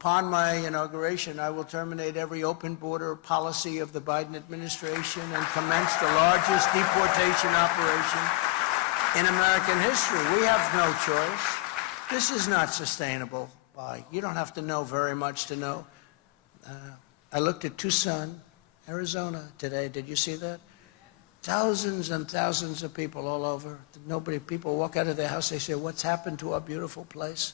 Upon my inauguration, I will terminate every open border policy of the Biden administration and commence the largest deportation operation in American history. We have no choice. This is not sustainable. You don't have to know very much to know. I looked at Tucson, Arizona today. Did you see that? Thousands and thousands of people all over. People walk out of their house, they say, what's happened to our beautiful place?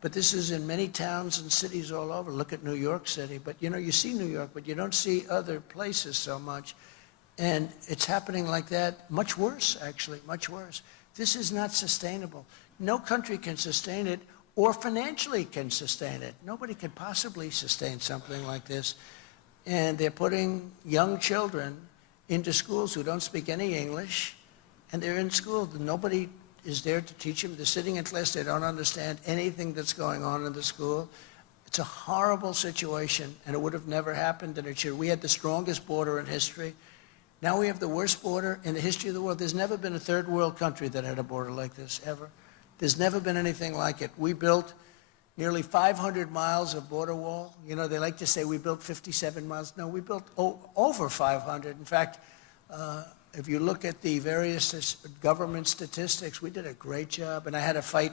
But this is in many towns and cities all over. Look at New York City. But, you see New York, but you don't see other places so much. And it's happening like that. Much worse, actually, much worse. This is not sustainable. No country can sustain it or financially can sustain it. Nobody could possibly sustain something like this. And they're putting young children into schools who don't speak any English. And they're in school. Nobody is there to teach them. They're sitting in class. They don't understand anything that's going on in the school. It's a horrible situation, and it would have never happened, and it should. We had the strongest border in history. Now we have the worst border in the history of the world. There's never been a third world country that had a border like this, ever. There's never been anything like it. We built nearly 500 miles of border wall. They like to say we built 57 miles. No, we built over 500. In fact, if you look at the various government statistics, we did a great job. And I had to fight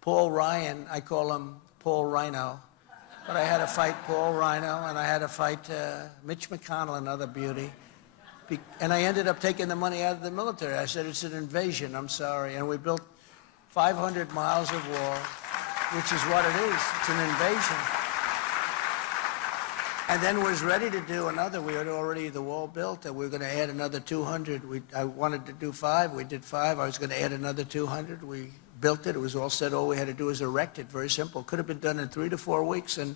Paul Ryan. I call him Paul Rhino. But I had to fight Paul Rhino, and I had to fight Mitch McConnell, another beauty. And I ended up taking the money out of the military. I said, it's an invasion, I'm sorry. And we built 500 miles of wall, which is what it is. It's an invasion. And then was ready to do another. We had already the wall built, and we were going to add another 200. I wanted to do 5. We did 5. I was going to add another 200. We built it. It was all set. All we had to do was erect it. Very simple. Could have been done in 3 to 4 weeks. And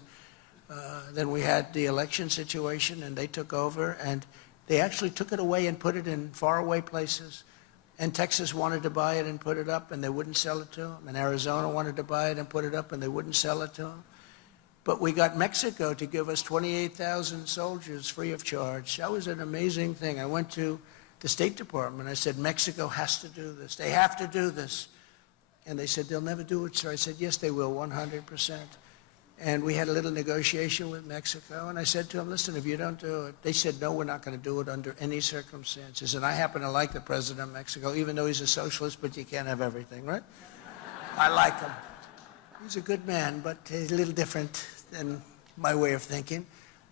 then we had the election situation, and they took over. And they actually took it away and put it in faraway places. And Texas wanted to buy it and put it up, and they wouldn't sell it to them. And Arizona wanted to buy it and put it up, and they wouldn't sell it to them. But we got Mexico to give us 28,000 soldiers free of charge. That was an amazing thing. I went to the State Department. I said, Mexico has to do this. They have to do this. And they said, they'll never do it, sir. I said, yes, they will, 100%. And we had a little negotiation with Mexico. And I said to them, listen, if you don't do it. They said, no, we're not going to do it under any circumstances. And I happen to like the president of Mexico, even though he's a socialist, but you can't have everything, right? I like him. He's a good man, but he's a little different than my way of thinking.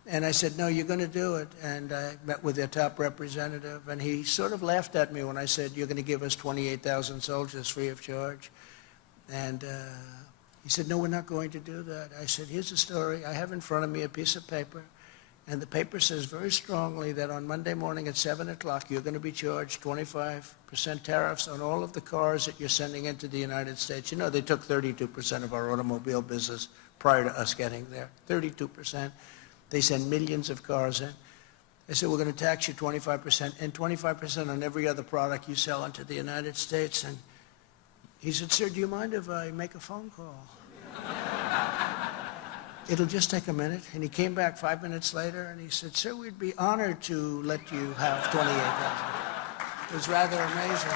And I said, no, you're going to do it. And I met with their top representative, and he sort of laughed at me when I said, you're going to give us 28,000 soldiers free of charge. And he said, no, we're not going to do that. I said, here's the story. I have in front of me a piece of paper, and the paper says very strongly that on Monday morning at 7 o'clock, you're going to be charged 25% tariffs on all of the cars that you're sending into the United States. They took 32% of our automobile business prior to us getting there, 32%. They send millions of cars in. I said, we're going to tax you 25% and 25% on every other product you sell into the United States. And he said, sir, do you mind if I make a phone call? It'll just take a minute. And he came back 5 minutes later, and he said, sir, we'd be honored to let you have 28,000. It was rather amazing.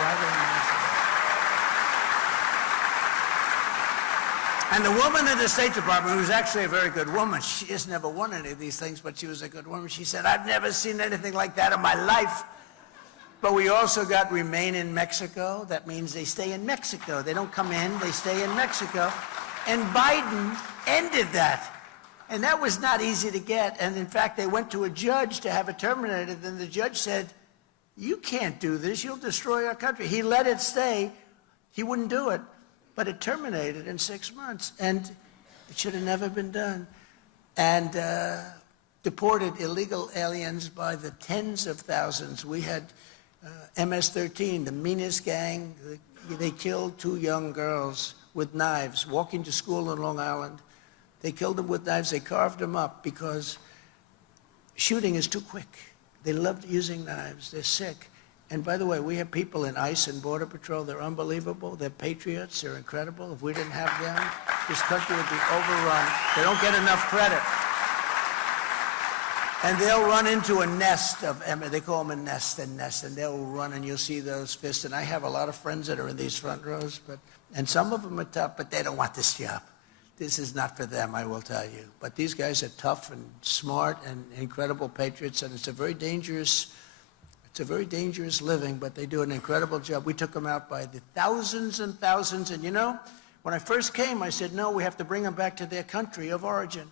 Rather amazing. And the woman in the State Department, who's actually a very good woman, she has never won any of these things, but she was a good woman. She said, I've never seen anything like that in my life. But we also got remain in Mexico. That means they stay in Mexico. They don't come in, they stay in Mexico. And Biden ended that. And that was not easy to get. And in fact, they went to a judge to have it terminated. And the judge said, you can't do this. You'll destroy our country. He let it stay. He wouldn't do it. But it terminated in 6 months. And it should have never been done. And deported illegal aliens by the tens of thousands. We had MS-13, the meanest gang. They killed 2 young girls with knives, walking to school in Long Island. They killed them with knives. They carved them up because shooting is too quick. They loved using knives. They're sick. And by the way, we have people in ICE and Border Patrol. They're unbelievable. They're patriots. They're incredible. If we didn't have them, this country would be overrun. They don't get enough credit. And they'll run into a nest of, they call them a nest, and they'll run, and you'll see those fists. And I have a lot of friends that are in these front rows, and some of them are tough, but they don't want this job. this is not for them, I will tell you. But these guys are tough and smart and incredible patriots, and it's a very dangerous living, but they do an incredible job. We took them out by the thousands and thousands, and you know, when I first came, I said, no, we have to bring them back to their country of origin.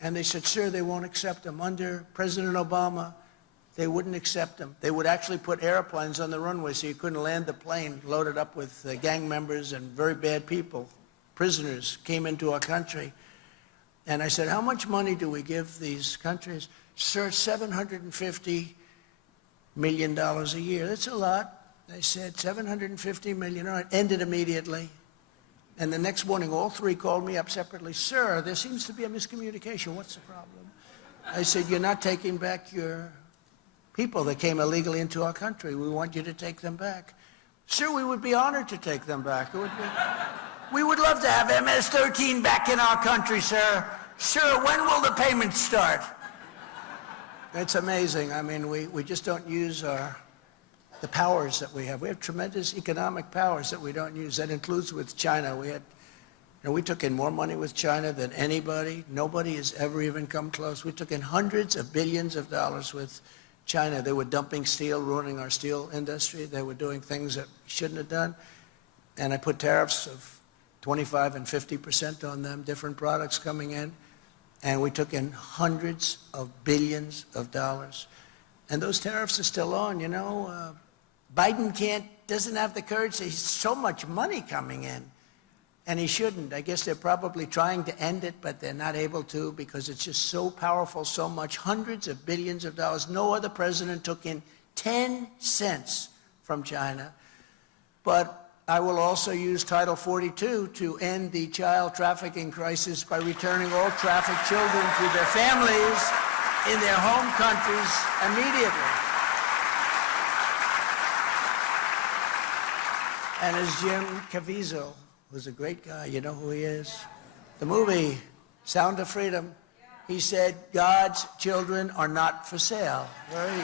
And they said, sir, they won't accept them. Under President Obama, they wouldn't accept them. They would actually put airplanes on the runway so you couldn't land the plane loaded up with gang members and very bad people. Prisoners came into our country. And I said, how much money do we give these countries? Sir, $750 million a year. That's a lot. They said, $750 million. All right, ended immediately. And the next morning, all three called me up separately. Sir, there seems to be a miscommunication. What's the problem? I said, you're not taking back your people that came illegally into our country. We want you to take them back. Sir, we would be honored to take them back. We would love to have MS-13 back in our country, sir. Sir, when will the payments start? It's amazing. I mean, we just don't use the powers that we have. We have tremendous economic powers that we don't use. That includes with China. We took in more money with China than anybody. Nobody has ever even come close. We took in hundreds of billions of dollars with China. They were dumping steel, ruining our steel industry. They were doing things that we shouldn't have done. And I put tariffs of 25% and 50% on them, different products coming in. And we took in hundreds of billions of dollars. And those tariffs are still on, you know. Biden doesn't have the courage. There's so much money coming in, and he shouldn't. I guess they're probably trying to end it, but they're not able to because it's just so powerful, so much, hundreds of billions of dollars. No other president took in 10 cents from China. But I will also use Title 42 to end the child trafficking crisis by returning all trafficked children to their families in their home countries immediately. And as Jim Caviezel, who's a great guy, you know who he is? The movie Sound of Freedom, he said, God's children are not for sale. Very